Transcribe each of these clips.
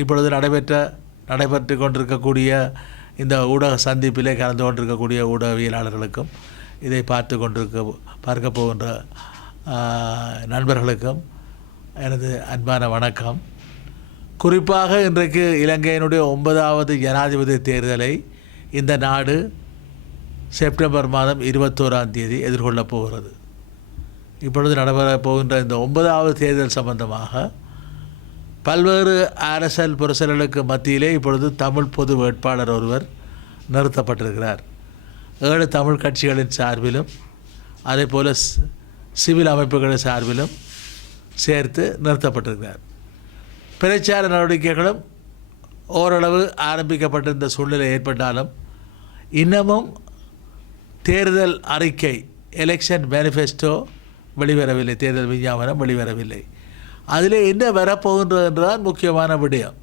இப்பொழுது நடைபெற்ற நடைபெற்று கொண்டிருக்கக்கூடிய இந்த ஊடக சந்திப்பிலே கலந்து கொண்டிருக்கக்கூடிய ஊடகவியலாளர்களுக்கும் இதை பார்த்து கொண்டிருக்க பார்க்க போகின்ற நண்பர்களுக்கும் எனது அன்பான வணக்கம். குறிப்பாக இன்றைக்கு இலங்கையினுடைய ஒன்பதாவது ஜனாதிபதி தேர்தலை இந்த நாடு செப்டம்பர் மாதம் இருபத்தோராம் தேதி எதிர்கொள்ளப் போகிறது. இப்பொழுது நடைபெறப் போகின்ற இந்த ஒன்பதாவது தேர்தல் சம்பந்தமாக பல்வேறு அரசல் புரசல்களுக்கு மத்தியிலே இப்பொழுது தமிழ் பொது வேட்பாளர் ஒருவர் நிறுத்தப்பட்டிருக்கிறார். ஏழு தமிழ் கட்சிகளின் சார்பிலும் அதே போல் சிவில் அமைப்புகளின் சார்பிலும் சேர்த்து நிறுத்தப்பட்டிருக்கிறார். பிரச்சார நடவடிக்கைகளும் ஓரளவு ஆரம்பிக்கப்பட்டிருந்த சூழ்நிலை ஏற்பட்டாலும் இன்னமும் தேர்தல் அறிக்கை எலெக்ஷன் மேனிஃபெஸ்டோ வெளிவரவில்லை தேர்தல் விஞ்ஞாபனம் வெளிவரவில்லை. அதில் என்ன வரப்போகின்றது என்றுதான் முக்கியமான விடயம்.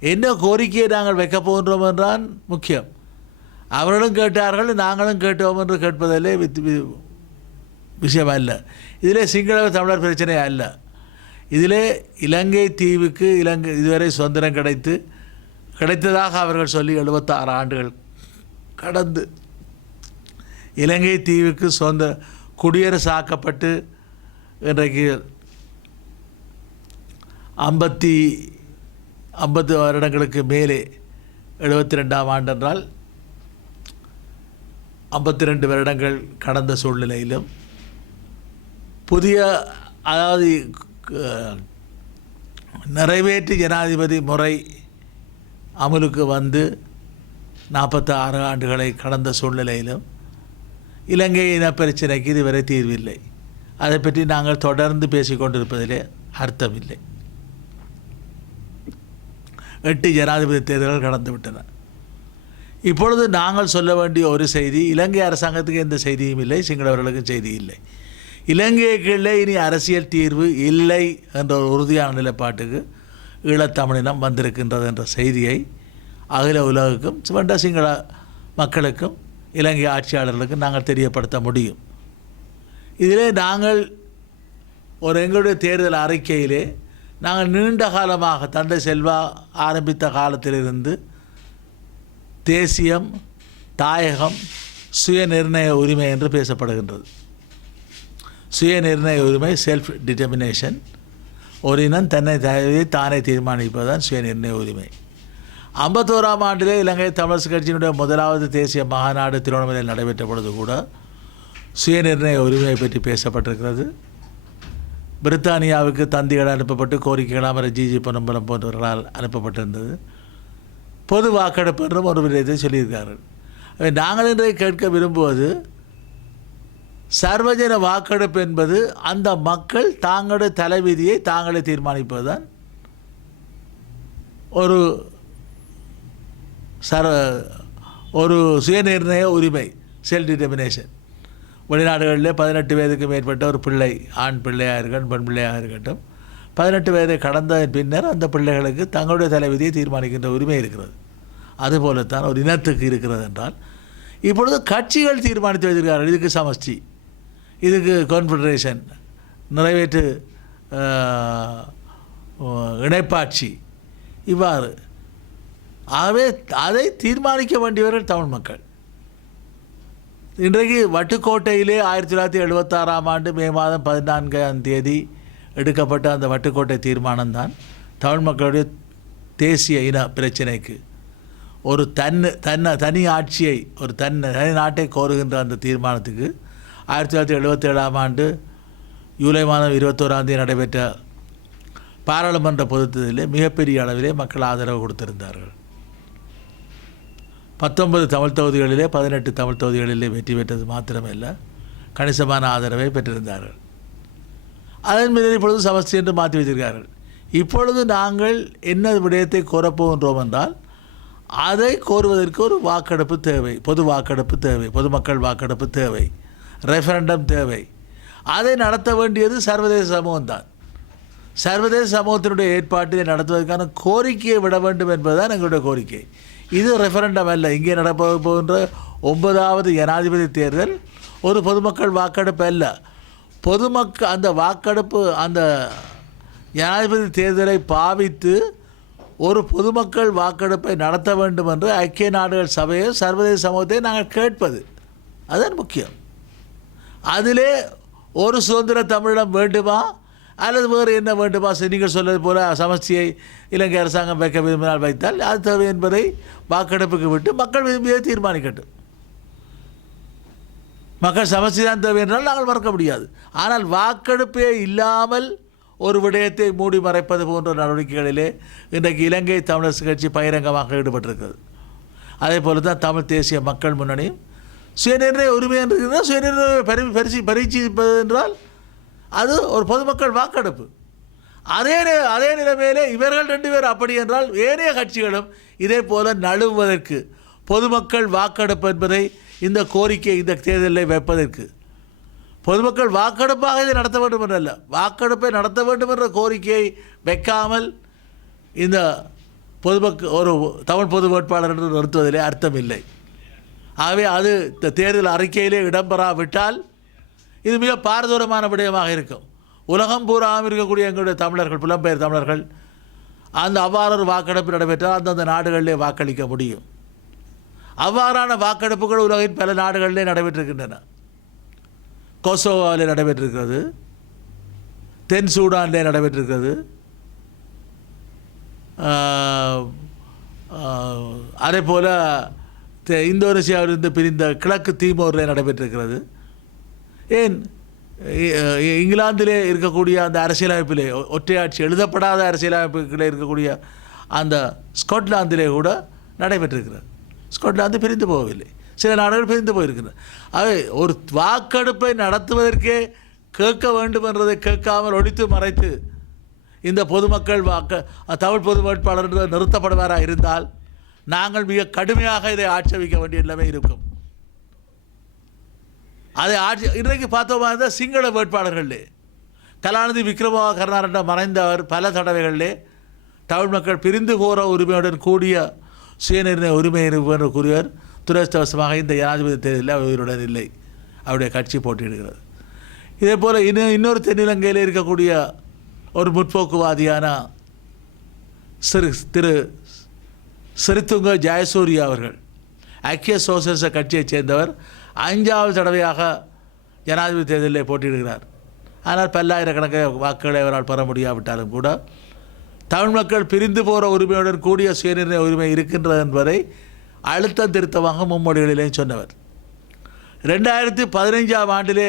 என்ன கோரிக்கையை நாங்கள் வைக்கப் போகின்றோம் என்றான் முக்கியம். அவர்களும் கேட்டார்கள் நாங்களும் கேட்டோம் என்று கேட்பதிலே வித் வி- விஷயம் அல்ல இதிலே சிங்கள தமிழர் பிரச்சனை அல்ல. இதிலே இலங்கை தீவுக்கு இலங்கை இதுவரை சுதந்திரம் கிடைத்து கிடைத்ததாக அவர்கள் சொல்லி எழுபத்தாறு ஆண்டுகள் கடந்து இலங்கை தீவுக்கு சொந்த குடியரசாக்கப்பட்டு இன்றைக்கு ஐம்பத்தி ஐம்பது வருடங்களுக்கு மேலே எழுபத்தி ரெண்டாம் ஆண்டென்றால் ஐம்பத்தி ரெண்டு வருடங்கள் கடந்த சூழ்நிலையிலும் புதிய அதாவது நிறைவேற்று ஜனாதிபதி முறை அமலுக்கு வந்து நாற்பத்தி ஆறு ஆண்டுகளை கடந்த சூழ்நிலையிலும் இலங்கை இன பிரச்சனைக்கு இதுவரை தீர்வில்லை. அதை பற்றி நாங்கள் தொடர்ந்து பேசிக்கொண்டிருப்பதிலே அர்த்தமில்லை. எட்டு ஜனாதிபதி தேர்தல்கள் கடந்துவிட்டன இப்பொழுது நாங்கள் சொல்ல வேண்டிய ஒரு செய்தி இலங்கை அரசாங்கத்துக்கு எந்த செய்தியும் இல்லை சிங்களவர்களுக்கும் செய்தி இல்லை. இலங்கைக்குள்ளே இனி அரசியல் தீர்வு இல்லை என்ற ஒரு உறுதியான நிலைப்பாட்டுக்கு ஈழத்தமிழினம் வந்திருக்கின்றது என்ற செய்தியை அகில உலகுக்கும் சிவண்ட சிங்கள மக்களுக்கும் இலங்கை ஆட்சியாளர்களுக்கும் நாங்கள் தெரியப்படுத்த முடியும். இதிலே நாங்கள் ஒரு எங்களுடைய தேர்தல் அறிக்கையிலே நாங்கள் நீண்ட காலமாக தந்தை செல்வா ஆரம்பித்த காலத்திலிருந்து தேசியம் தாயகம் சுய நிர்ணய உரிமை என்று பேசப்படுகின்றது. சுய நிர்ணய உரிமை செல்ஃப் டிட்டர்மினேஷன் ஒரு இனம் தன்னை தயவை தானே தீர்மானிப்பதுதான் சுய நிர்ணய உரிமை. ஐம்பத்தோராம் ஆண்டிலே இலங்கை தமிழரசு கட்சியினுடைய முதலாவது தேசிய மாநாடு திருவண்ணாமலையில் நடைபெற்ற பொழுது கூட சுய நிர்ணய உரிமையை பற்றி பேசப்பட்டிருக்கிறது. பிரித்தானியாவுக்கு தந்திகள் அனுப்பப்பட்டு கோரிக்கைகள் அமர ஜிஜி பொன்னம்பலம் போன்றவர்களால் அனுப்பப்பட்டிருந்தது. பொது வாக்கெடுப்பு என்றும் ஒரு விடயத்தை சொல்லியிருக்கார்கள். நாங்கள் இன்றைக்கு கேட்க விரும்புவது சர்வஜன வாக்கெடுப்பு என்பது அந்த மக்கள் தாங்களுடைய தலைவிதியை தாங்களே தீர்மானிப்பதுதான் ஒரு சர ஒரு சுயநிர்ணய உரிமை செல்ஃப் டிட்டர்மினேஷன் வெளிநாடுகளிலே பதினெட்டு வயதுக்கு மேற்பட்ட ஒரு பிள்ளை ஆண் பிள்ளையாக இருக்கட்டும் பெண் பிள்ளையாக இருக்கட்டும் பதினெட்டு வயதை கடந்த பின்னர் அந்த பிள்ளைகளுக்கு தங்களுடைய தலைவிதியை தீர்மானிக்கின்ற உரிமை இருக்கிறது. அதுபோலத்தான் ஒரு இனத்துக்கு இருக்கிறது என்றால் இப்பொழுது கட்சிகள் தீர்மானித்து வைத்திருக்கிறார்கள். இதுக்கு சமஷ்டி இதுக்கு கான்ஃபெடரேஷன் நிறைவேற்று இணைப்பாட்சி இவ்வாறு. ஆகவே அதை தீர்மானிக்க வேண்டியவர்கள் தமிழ் மக்கள். இன்றைக்கு வட்டுக்கோட்டையிலே ஆயிரத்தி தொள்ளாயிரத்தி எழுபத்தாறாம் ஆண்டு மே மாதம் பதினான்காம் தேதி எடுக்கப்பட்ட அந்த வட்டுக்கோட்டை தீர்மானம்தான் தமிழ் மக்களுடைய தேசிய இன பிரச்சினைக்கு. ஒரு தன்னு தன்னை தனி ஆட்சியை ஒரு தன் தனி நாட்டை கோருகின்ற அந்த தீர்மானத்துக்கு ஆயிரத்தி தொள்ளாயிரத்தி எழுபத்தேழாம் ஆண்டு ஜூலை மாதம் இருபத்தோராம் தேதி நடைபெற்ற பாராளுமன்ற பொதுத்ததிலே மிகப்பெரிய அளவிலே மக்கள் ஆதரவு கொடுத்திருந்தார்கள். பத்தொன்பது தமிழ் தொகுதிகளிலே பதினெட்டு தமிழ் தொகுதிகளிலே வெற்றி பெற்றது மாத்திரமல்ல. கணிசமான ஆதரவை பெற்றிருந்தார்கள். அதன் மீது இப்பொழுது சமஸ்தி என்று மாற்றி வைத்திருக்கிறார்கள். இப்பொழுது நாங்கள் என்ன விடயத்தை கோரப்போகின்றோம் என்றால் அதை கோருவதற்கு ஒரு வாக்கெடுப்பு தேவை. பொது வாக்கெடுப்பு தேவை. பொதுமக்கள் வாக்கெடுப்பு தேவை. ரெஃபரண்டம் தேவை. அதை நடத்த வேண்டியது சர்வதேச சமூகம்தான். சர்வதேச சமூகத்தினுடைய ஏற்பாட்டினை நடத்துவதற்கான கோரிக்கையை விட வேண்டும் என்பதுதான் எங்களுடைய கோரிக்கை. இது ரெஃபரண்டம் அல்ல. இங்கே நடப்பது போன்ற ஒன்பதாவது ஜனாதிபதி தேர்தல் ஒரு பொதுமக்கள் வாக்கெடுப்பு அல்ல. பொதுமக்கள் அந்த வாக்கெடுப்பு அந்த ஜனாதிபதி தேர்தலை பாவித்து ஒரு பொதுமக்கள் வாக்கெடுப்பை நடத்த வேண்டும் என்று ஐக்கிய நாடுகள் சபையை சர்வதேச சமூகத்தை நாங்கள் கேட்பது. அதுதான் முக்கியம். அதிலே ஒரு சுதந்திர தமிழிடம் வேண்டுமா? அல்லது வேறு என்ன வேண்டுமா? நீங்கள் சொல்வது போல சமஸ்டியை இலங்கை அரசாங்கம் வைக்க விரும்பினால் வைத்தால் அது தேவை என்பதை வாக்கெடுப்புக்கு விட்டு மக்கள் விரும்பியை தீர்மானிக்கட்டும். மக்கள் சமஸ்டி தான் தேவை என்றால் நாங்கள் மறக்க முடியாது. ஆனால் வாக்கெடுப்பே இல்லாமல் ஒரு விடயத்தை மூடி மறைப்பது போன்ற நடவடிக்கைகளிலே இன்றைக்கு இலங்கை தமிழரசு கட்சி பகிரங்கமாக ஈடுபட்டிருக்கிறது. அதே போல தான் தமிழ் தேசிய மக்கள் முன்னணியும் சுயநிர்ணய உரிமை என்று சுயநிர்ணய பரி பரிசு பரீட்சிப்பது என்றால் அது ஒரு பொதுமக்கள் வாக்கெடுப்பு. அதே அதே நிலைமையிலே இவர்கள் ரெண்டு பேர் அப்படி என்றால் ஏனைய கட்சிகளும் இதே போல நழுவுவதற்கு பொதுமக்கள் வாக்கெடுப்பு என்பதை இந்த கோரிக்கை இந்த தேர்தலில் வைப்பதற்கு. பொதுமக்கள் வாக்கெடுப்பாக இதை நடத்த வேண்டும் என்றல்ல வாக்கெடுப்பை நடத்த வேண்டும் என்ற கோரிக்கையை வைக்காமல் இந்த பொதுமக்கள் ஒரு தமிழ் பொது வேட்பாளர் என்று நிறுத்துவதிலே அர்த்தம் இல்லை ஆகவே அது இந்த தேர்தல் அறிக்கையிலே இடம்பெறாவிட்டால் இது மிக பாரதூரமான விடயமாக இருக்கும். உலகம் பூராவும் இருக்கக்கூடிய எங்களுடைய தமிழர்கள் புலம்பெயர் தமிழர்கள் அந்த அவ்வாறு வாக்கெடுப்பு நடைபெற்றால் அந்தந்த நாடுகளிலே வாக்களிக்க முடியும். அவ்வாறான வாக்கெடுப்புகள் உலகின் பல நாடுகளிலே நடைபெற்றிருக்கின்றன. கொசோவாவிலே நடைபெற்றிருக்கிறது. தென் சூடானிலே நடைபெற்றிருக்கிறது. அதே போல் தெ- இந்தோனேசியாவிலிருந்து பிரிந்த கிழக்கு தீமோரில் நடைபெற்றிருக்கிறது. ஏன்? இங்கிலாந்திலே இருக்கக்கூடிய அந்த அரசியலமைப்பிலே ஒற்றையாட்சி எழுதப்படாத அரசியலமைப்புகளே இருக்கக்கூடிய அந்த ஸ்காட்லாந்திலே கூட நடைபெற்றிருக்கிறது. ஸ்காட்லாந்து பிரிந்து போகவில்லை. சில நாடுகள் பிரிந்து போயிருக்கின்றன. அவை ஒரு வாக்கெடுப்பை நடத்துவதற்கே கேட்க வேண்டும் என்றதை கேட்காமல் ஒழித்து மறைத்து இந்த பொதுமக்கள் வாக்க தமிழ் பொது வேட்பாளர் நிறுத்தப்படுவாராக இருந்தால் நாங்கள் மிக கடுமையாக இதை ஆட்சேபிக்க வேண்டிய நிலைமை இருக்கும். அதை ஆட்சி இன்றைக்கு பார்த்தோமா இருந்தால் சிங்கள வேட்பாளர்கள் கலாநிதி விக்ரம கருணாரண்ட மறைந்தவர் பல தடவைகளிலே. தமிழ் மக்கள் பிரிந்து போகிற உரிமையுடன் கூடிய சுயநிர்ணய உரிமை என்று கூறியவர் துரதிருஷ்டவசமாக இந்த ஜனாதிபதி தேர்தலில் அவருடன் உயிருடன் இல்லை. அவருடைய கட்சி போட்டியிடுகிறது. இதே போல் இன்னும் இன்னொரு தென்னிலங்கையில் இருக்கக்கூடிய ஒரு முற்போக்குவாதியான சிறு திரு சிறுத்துங்க ஜெயசூரிய அவர்கள் ஐக்கிய சோசியலிச கட்சியைச் சேர்ந்தவர் அஞ்சாவது தடவையாக ஜனாதிபதி தேர்தலில் போட்டியிடுகிறார். ஆனால் பல்லாயிரக்கணக்கான வாக்குகளை அவரால் பெற முடியாவிட்டாலும் கூட தமிழ் மக்கள் பிரிந்து போகிற உரிமையுடன் கூடிய சுயநிர்ணய உரிமை இருக்கின்றது என்பதை அழுத்தம் திருத்தமாக மும்மொழிகளிலேயும் சொன்னவர். ரெண்டாயிரத்தி பதினைஞ்சாம் ஆண்டிலே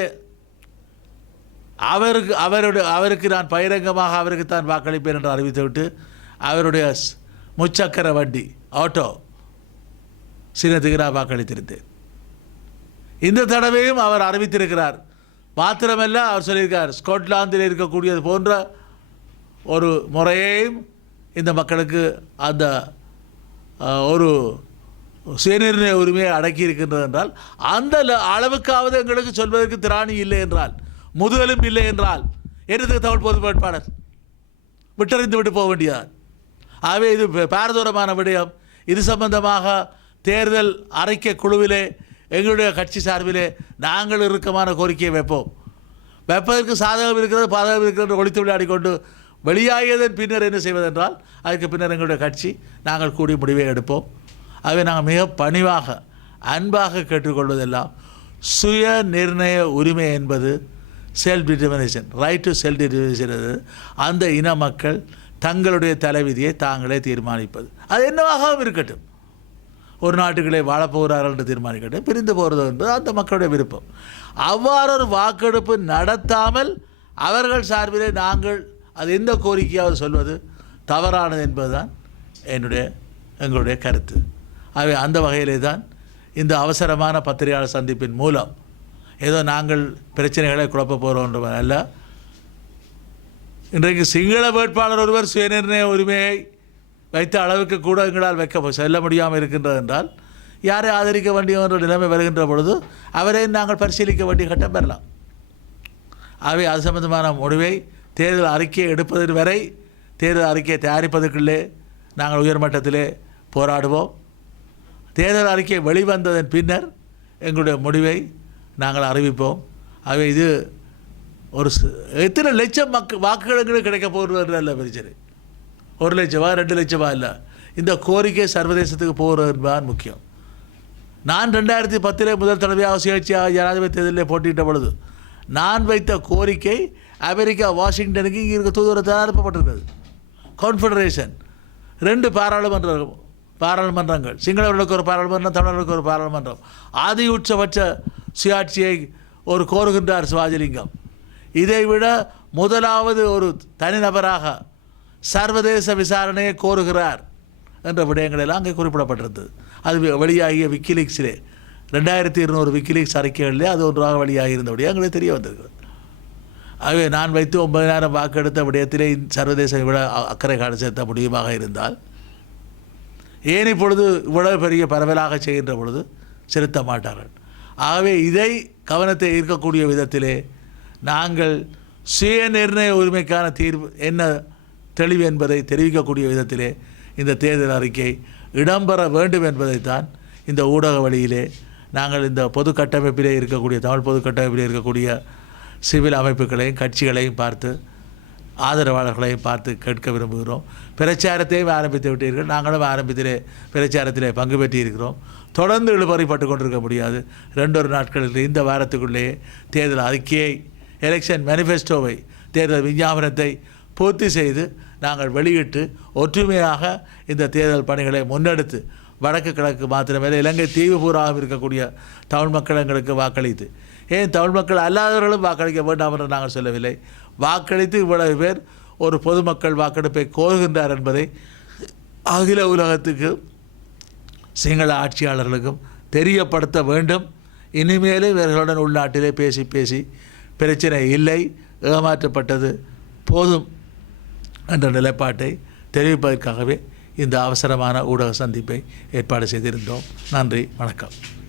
அவருக்கு அவருடைய அவருக்கு நான் பகிரங்கமாக அவருக்கு தான் வாக்களிப்பேன் என்று அறிவித்துவிட்டு அவருடைய முச்சக்கர வண்டி ஆட்டோ சின்னத்துக்கு நான் வாக்களித்திருந்தேன். இந்த தடவையும் அவர் அறிவித்திருக்கிறார். மாத்திரமல்ல அவர் சொல்லியிருக்கார் ஸ்காட்லாந்தில் இருக்கக்கூடியது போன்ற ஒரு முறையையும் இந்த மக்களுக்கு அந்த ஒரு சுயநிர்ணய உரிமையை அடக்கி இருக்கின்றது என்றால் அந்த ல- அளவுக்காவது எங்களுக்கு சொல்வதற்கு திராணி இல்லை என்றால் முதுகலும் இல்லை என்றால் என்னதுக்கு தமிழ் பொது வேட்பாளர்? விட்டறிந்து விட்டு போக வேண்டியதான் ஆகவே இது பாரதூரமான விடயம். இது சம்பந்தமாக தேர்தல் அறிக்கை குழுவிலே எங்களுடைய கட்சி சார்பிலே நாங்கள் இறுக்கமான கோரிக்கையை வைப்போம். வைப்பதற்கு சாதகம் இருக்கிறது பாதகம் இருக்கிறது ஒழித்து விளையாடி கொண்டு வெளியாகியதன் பின்னர் என்ன செய்வதென்றால் அதுக்கு பின்னர் எங்களுடைய கட்சி நாங்கள் கூடி முடிவை எடுப்போம். ஆகவே நாங்கள் மிக பணிவாக அன்பாக கேட்டுக்கொள்வதெல்லாம் சுய நிர்ணய உரிமை என்பது self determination right to self determination அந்த இன மக்கள் தங்களுடைய தலைவிதியை தாங்களே தீர்மானிப்பது. அது என்னவாகவும் இருக்கட்டும். ஒரு நாட்டுகளே வாழப்போகிறார்கள் என்று தீர்மானிக்கட்டும். பிரிந்து போகிறது என்பது அந்த மக்களுடைய விருப்பம். அவ்வாறு ஒரு வாக்கெடுப்பு நடத்தாமல் அவர்கள் சார்பிலே நாங்கள் அது எந்த கோரிக்கையாவது சொல்வது தவறானது என்பதுதான் என்னுடைய எங்களுடைய கருத்து. ஆகவே அந்த வகையிலே தான் இந்த அவசரமான பத்திரிகையாளர் சந்திப்பின் மூலம் ஏதோ நாங்கள் பிரச்சனைகளை குழப்ப போகிறோம் அல்ல. இன்றைக்கு சிங்கள வேட்பாளர் ஒருவர் சுயநிர்ணய உரிமையை வைத்த அளவுக்கு கூட எங்களால் வைக்க செல்ல முடியாமல் இருக்கின்றது என்றால் யாரை ஆதரிக்க வேண்டிய என்ற நிலைமை வருகின்ற பொழுது அவரை நாங்கள் பரிசீலிக்க வேண்டிய கட்டம் பெறலாம் ஆகவே அது சம்பந்தமான முடிவை தேர்தல் அறிக்கையை எடுப்பது வரை தேர்தல் அறிக்கையை தயாரிப்பதற்குள்ளே நாங்கள் உயர்மட்டத்திலே போராடுவோம். தேர்தல் அறிக்கை வெளிவந்ததன் பின்னர் எங்களுடைய முடிவை நாங்கள் அறிவிப்போம். ஆகவே இது ஒரு எத்தனை லட்சம் மக்கு வாக்குகள் கிடைக்கப் கிடைக்க போகிறது அல்ல பிரச்சனை. ஒரு லட்சமா ரெண்டு லட்சமா இல்லை. இந்த கோரிக்கை சர்வதேசத்துக்கு போகிறதுதான் முக்கியம். நான் ரெண்டாயிரத்தி பத்திலே முதல் தடவையாக சுயேட்சையாக ஜனாதிபதி தேர்தலில் போட்டியிட்ட பொழுது நான் வைத்த கோரிக்கை அமெரிக்கா வாஷிங்டனுக்கு இங்கே இருக்க தூதரத்தால் அனுப்பப்பட்டிருக்கிறது. கான்ஃபெடரேஷன் ரெண்டு பாராளுமன்ற பாராளுமன்றங்கள். சிங்களவர்களுக்கு ஒரு பாராளுமன்றம் தமிழர்களுக்கு ஒரு பாராளுமன்றம். ஆதி உச்சபட்ச சுயாட்சியை ஒரு கோருகின்றார் சிவாஜிலிங்கம். இதைவிட முதலாவது ஒரு தனிநபராக சர்வதேச விசாரணையை கோருகிறார் என்ற விடயங்களெல்லாம் அங்கே குறிப்பிடப்பட்டிருந்தது. அது வெளியாகிய விக்கிலீக்ஸிலே. ரெண்டாயிரத்தி இருநூறு விக்கிலீக்ஸ் அறிக்கைகளிலே அது ஒன்றாக வெளியாகி இருந்தபடியே எங்களுக்கு தெரிய வந்திருக்கிறது. ஆகவே நான் வைத்து ஒன்பதாயிரம் வாக்கெடுத்த விடயத்திலே சர்வதேச விட அக்கறை காண செலுத்த முடியுமாக இருந்தால் ஏன் இப்பொழுது இவ்வளவு பெரிய பரவலாக செய்கின்ற பொழுது செலுத்த மாட்டார்கள்? ஆகவே இதை கவனத்தை ஈர்க்கக்கூடிய விதத்திலே நாங்கள் சுய நிர்ணய உரிமைக்கான தீர்வு என்ன தெளிவு என்பதை தெரிவிக்கக்கூடிய விதத்திலே இந்த தேர்தல் அறிக்கை இடம்பெற வேண்டும் என்பதைத்தான் இந்த ஊடக வழியிலே நாங்கள் இந்த பொது கட்டமைப்பிலே இருக்கக்கூடிய தமிழ் பொது கட்டமைப்பிலே இருக்கக்கூடிய சிவில் அமைப்புகளையும் கட்சிகளையும் பார்த்து ஆதரவாளர்களையும் பார்த்து கேட்க விரும்புகிறோம். பிரச்சாரத்தையும் ஆரம்பித்து விட்டீர்கள். நாங்களும் ஆரம்பத்திலே பிரச்சாரத்திலே பங்கு பெற்றிருக்கிறோம். தொடர்ந்து இழுபறிப்பட்டு கொண்டிருக்க முடியாது. ரெண்டொரு நாட்களில் இந்த வாரத்துக்குள்ளேயே தேர்தல் அறிக்கையை எலெக்ஷன் மேனிஃபெஸ்டோவை தேர்தல் விஞ்ஞாபனத்தை பூர்த்தி செய்து நாங்கள் வெளியிட்டு ஒற்றுமையாக இந்த தேர்தல் பணிகளை முன்னெடுத்து வடக்கு கிழக்கு மாத்திரமல்ல இலங்கை தீவு பூராக இருக்கக்கூடிய தமிழ் மக்கள் எங்களுக்கு வாக்களித்து. ஏன் தமிழ் மக்கள் அல்லாதவர்களும் வாக்களிக்க வேண்டாம் என்று நாங்கள் சொல்லவில்லை. வாக்களித்து இவ்வளவு பேர் ஒரு பொதுமக்கள் வாக்கெடுப்பை கோருகின்றார் என்பதை அகில உலகத்துக்கு சிங்கள ஆட்சியாளர்களுக்கும் தெரியப்படுத்த வேண்டும். இனிமேலும் இவர்களுடன் உள்நாட்டிலே பேசி பேசி பிரச்சனை இல்லை. ஏமாற்றப்பட்டது போதும். என்ற நிலைப்பாட்டை தெரிவிப்பதற்காகவே இந்த அவசரமான ஊடக சந்திப்பை ஏற்பாடு செய்திருந்தோம். நன்றி வணக்கம்.